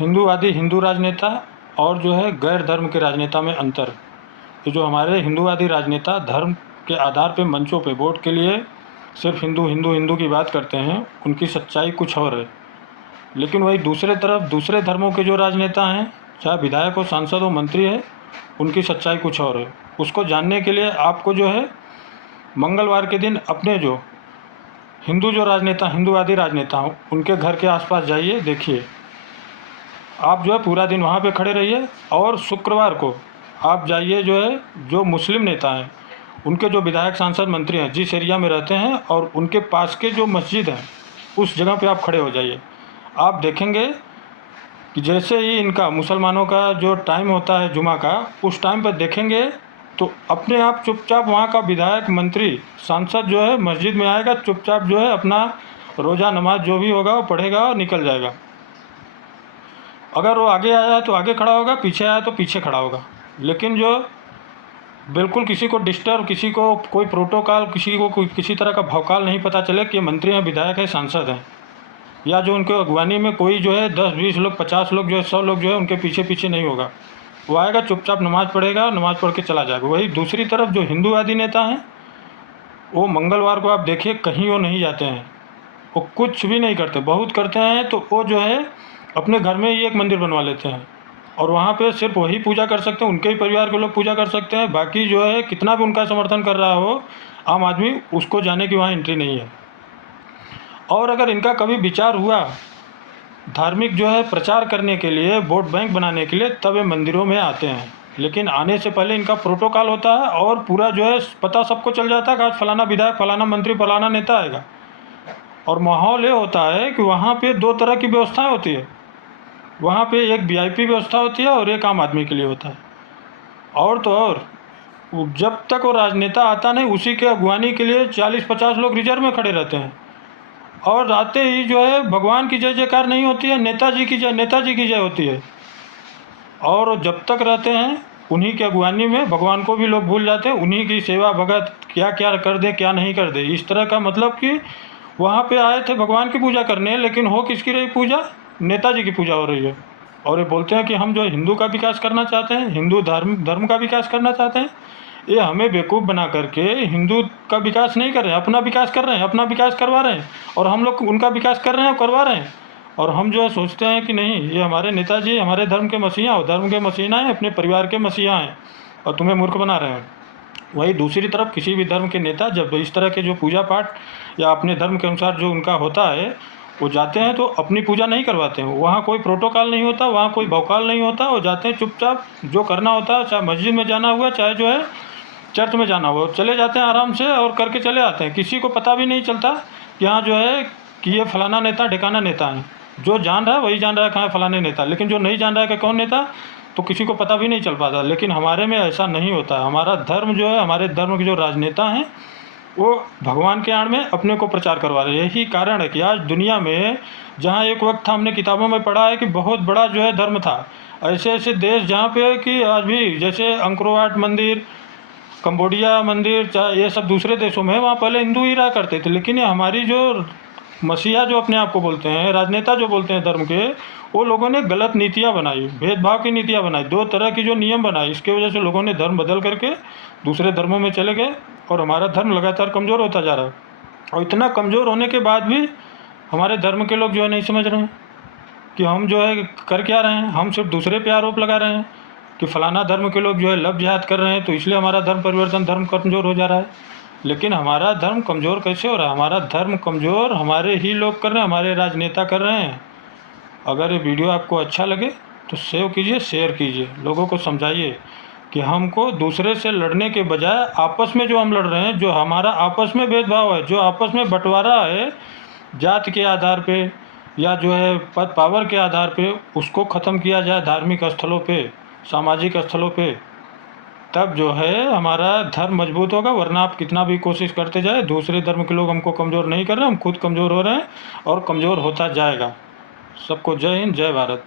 हिंदूवादी हिंदू राजनेता और जो है गैर धर्म के राजनेता में अंतर। ये जो हमारे हिंदूवादी राजनेता धर्म के आधार पे मंचों पे वोट के लिए सिर्फ हिंदू हिंदू हिंदू की बात करते हैं, उनकी सच्चाई कुछ और है। लेकिन वही दूसरे तरफ दूसरे धर्मों के जो राजनेता हैं, चाहे विधायक हो, सांसद हो, मंत्री है, उनकी सच्चाई कुछ और है। उसको जानने के लिए आपको जो है मंगलवार के दिन अपने जो हिंदू जो राजनेता हिंदूवादी राजनेता हों उनके घर के आसपास जाइए, देखिए। आप जो है पूरा दिन वहाँ पे खड़े रहिए और शुक्रवार को आप जाइए जो है जो मुस्लिम नेता हैं उनके जो विधायक सांसद मंत्री हैं जिस एरिया में रहते हैं और उनके पास के जो मस्जिद हैं उस जगह पे आप खड़े हो जाइए। आप देखेंगे कि जैसे ही इनका मुसलमानों का जो टाइम होता है जुमा का, उस टाइम पर देखेंगे तो अपने आप चुपचाप वहाँ का विधायक मंत्री सांसद जो है मस्जिद में आएगा, चुपचाप जो है अपना रोज़ा नमाज जो भी होगा वो पढ़ेगा और निकल जाएगा। अगर वो आगे आया है तो आगे खड़ा होगा, पीछे आया तो पीछे खड़ा होगा। लेकिन जो बिल्कुल किसी को डिस्टर्ब, किसी को कोई प्रोटोकॉल, किसी को कोई किसी तरह का भौकाल नहीं पता चले कि मंत्री हैं, विधायक हैं, सांसद हैं, या जो उनके अगवानी में कोई जो है 10-20 लोग, 50 लोग जो है, 100 लोग जो है उनके पीछे पीछे नहीं होगा। वो आएगा, चुपचाप नमाज़ पढ़ेगा, नमाज़ पढ़ के चला जाएगा। वही दूसरी तरफ जो हिंदूवादी नेता हैं वो मंगलवार को आप देखिए कहीं वो नहीं जाते हैं, वो कुछ भी नहीं करते। बहुत करते हैं तो वो जो है अपने घर में ही एक मंदिर बनवा लेते हैं और वहाँ पे सिर्फ वही पूजा कर सकते हैं, उनके ही परिवार के लोग पूजा कर सकते हैं। बाकी जो है कितना भी उनका समर्थन कर रहा हो आम आदमी, उसको जाने की वहाँ एंट्री नहीं है। और अगर इनका कभी विचार हुआ धार्मिक जो है प्रचार करने के लिए, वोट बैंक बनाने के लिए, तब ये मंदिरों में आते हैं। लेकिन आने से पहले इनका प्रोटोकॉल होता है और पूरा जो है पता सबको चल जाता है कि आज फलाना विधायक, फलाना मंत्री, फलाना नेता आएगा। और माहौल ये होता है कि वहाँ पे दो तरह की व्यवस्थाएं होती है। वहाँ पे एक वीआईपी व्यवस्था होती है और एक आम आदमी के लिए होता है। और तो और जब तक वो राजनेता आता नहीं, उसी के अगवानी के लिए 40-50 लोग रिजर्व में खड़े रहते हैं। और आते ही जो है भगवान की जय जयकार नहीं होती है, नेताजी की जय होती है। और जब तक रहते हैं उन्हीं के अगवानी में भगवान को भी लोग भूल जाते हैं, उन्हीं की सेवा भगत क्या क्या कर दे क्या नहीं कर दे, इस तरह का। मतलब कि वहाँ पे आए थे भगवान की पूजा करने, लेकिन हो किसकी रही पूजा? नेताजी की पूजा हो रही है। और ये बोलते हैं कि हम जो हिंदू का विकास करना चाहते हैं, हिंदू धर्म का विकास करना चाहते हैं। ये हमें बेवकूफ़ बना करके हिंदू का विकास नहीं कर रहे हैं, अपना विकास कर रहे हैं, अपना विकास करवा रहे हैं। और हम लोग उनका विकास कर रहे हैं और करवा रहे हैं। और हम जो है सोचते हैं कि नहीं, ये हमारे नेताजी हमारे धर्म के मसीहा हो, धर्म के मसीहा हैं, अपने परिवार के मसीहा हैं, और तुम्हें मूर्ख बना रहे हैं। वही दूसरी तरफ किसी भी धर्म के नेता जब इस तरह के जो पूजा पाठ या अपने धर्म के अनुसार जो उनका होता है वो जाते हैं तो अपनी पूजा नहीं करवाते हैं। वहाँ कोई प्रोटोकॉल नहीं होता, वहाँ कोई भौकाल नहीं होता। वो जाते हैं चुपचाप, जो करना होता है, चाहे मस्जिद में जाना हुआ, चाहे जो है चर्च में जाना हुआ, चले जाते हैं आराम से और करके चले आते हैं। किसी को पता भी नहीं चलता कि यहाँ जो है कि ये फलाना नेता ढिकाना नेता है। जो जान रहा है वही जान रहा है कहाँ है फलाने नेता, लेकिन जो नहीं जान रहा है कि कौन नेता, तो किसी को पता भी नहीं चल पाता। लेकिन हमारे में ऐसा नहीं होता। हमारा धर्म जो है, हमारे धर्म के जो राजनेता हैं वो भगवान के आड़ में अपने को प्रचार करवा रहे हैं। यही कारण है कि आज दुनिया में, जहाँ एक वक्त था, हमने किताबों में पढ़ा है कि बहुत बड़ा जो है धर्म था, ऐसे ऐसे देश जहाँ पे कि आज भी जैसे अंकोरवाट मंदिर, कंबोडिया मंदिर, चाहे ये सब दूसरे देशों में, वहाँ पहले हिंदू ही रहा करते थे। लेकिन ये हमारी जो मसीहा जो अपने आप को बोलते हैं, राजनेता जो बोलते हैं धर्म के, वो लोगों ने गलत नीतियाँ बनाई, भेदभाव की नीतियाँ बनाई, दो तरह की जो नियम बनाए। इसके वजह से लोगों ने धर्म बदल करके दूसरे धर्मों में चले गए और हमारा धर्म लगातार कमज़ोर होता जा रहा है। और इतना कमज़ोर होने के बाद भी हमारे धर्म के लोग जो है नहीं समझ रहे हैं कि हम जो है कर क्या रहे हैं। हम सिर्फ दूसरे पे आरोप लगा रहे हैं कि फ़लाना धर्म के लोग जो है लव जिहाद कर रहे हैं, तो इसलिए हमारा धर्म परिवर्तन, धर्म कमज़ोर हो जा रहा है। लेकिन हमारा धर्म कमज़ोर कैसे हो रहा है? हमारा धर्म कमज़ोर हमारे ही लोग कर रहे हैं, हमारे राजनेता कर रहे हैं। अगर ये वीडियो आपको अच्छा लगे तो सेव कीजिए, शेयर कीजिए, लोगों को समझाइए कि हमको दूसरे से लड़ने के बजाय आपस में जो हम लड़ रहे हैं, जो हमारा आपस में भेदभाव है, जो आपस में बंटवारा है जात के आधार पे या जो है पद पावर के आधार पे, उसको ख़त्म किया जाए धार्मिक स्थलों पे, सामाजिक स्थलों पे। तब जो है हमारा धर्म मजबूत होगा। वरना आप कितना भी कोशिश करते जाए, दूसरे धर्म के लोग हमको कमज़ोर नहीं कर रहे, हम खुद कमज़ोर हो रहे हैं और कमज़ोर होता जाएगा। सबको जय हिंद, जय भारत।